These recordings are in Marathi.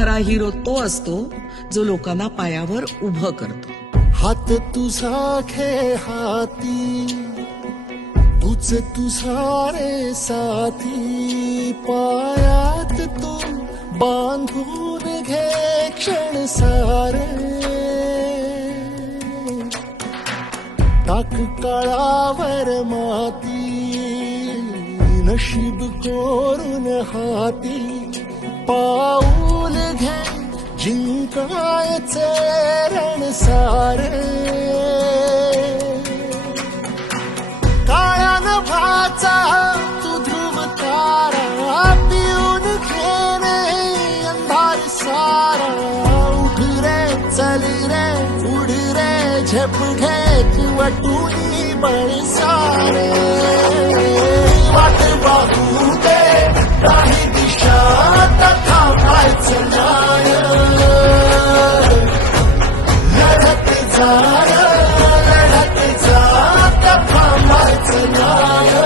खरा हिरो तो असतो जो लोकांना पायावर उभं करतो. हात तुझा घे हाती, तुझ तुझा रे साथी, पायात तू बांधून घे क्षण सारे. टाक काळावर माती, नशीब कोरून हाती, पाऊल घे जिंकायचे रण सारे. काळ्या नभाचा तू ध्रुव तारा, पिऊन घेणे अंधार सारा. उठ रे चल रे उड रे झेप घे तू वाटूनी बळ सारे. वाट पाहू दे काही दिशा थांबायचं नाही. लढत जा लढत जा थांबायचं नाही.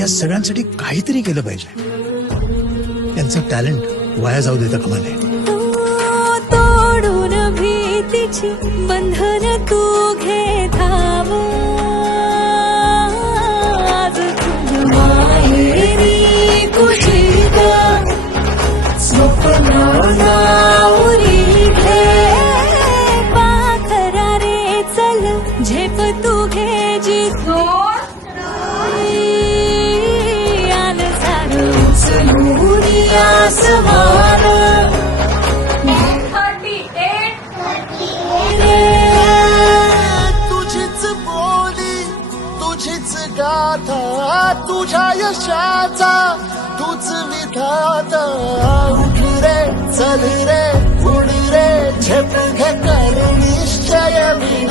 या सगळ्यांसाठी काहीतरी केलं पाहिजे. त्यांचं टॅलेंट वाया जाऊ देता कामा नये. तोडून भीतीची बंधन तू घे धाव. आज तुझ माहेरी कुशीत स्वप्नाला उरी घे. पाखरा रे चल झेप तू घे जिथो. आल सारं उचलून आसमान. तुझीच बोली तुझीच गाथा, तुझ्या यशाचा तूच विधाता. उठ रे चल रे उड रे झेप घे कर निश्चय विण.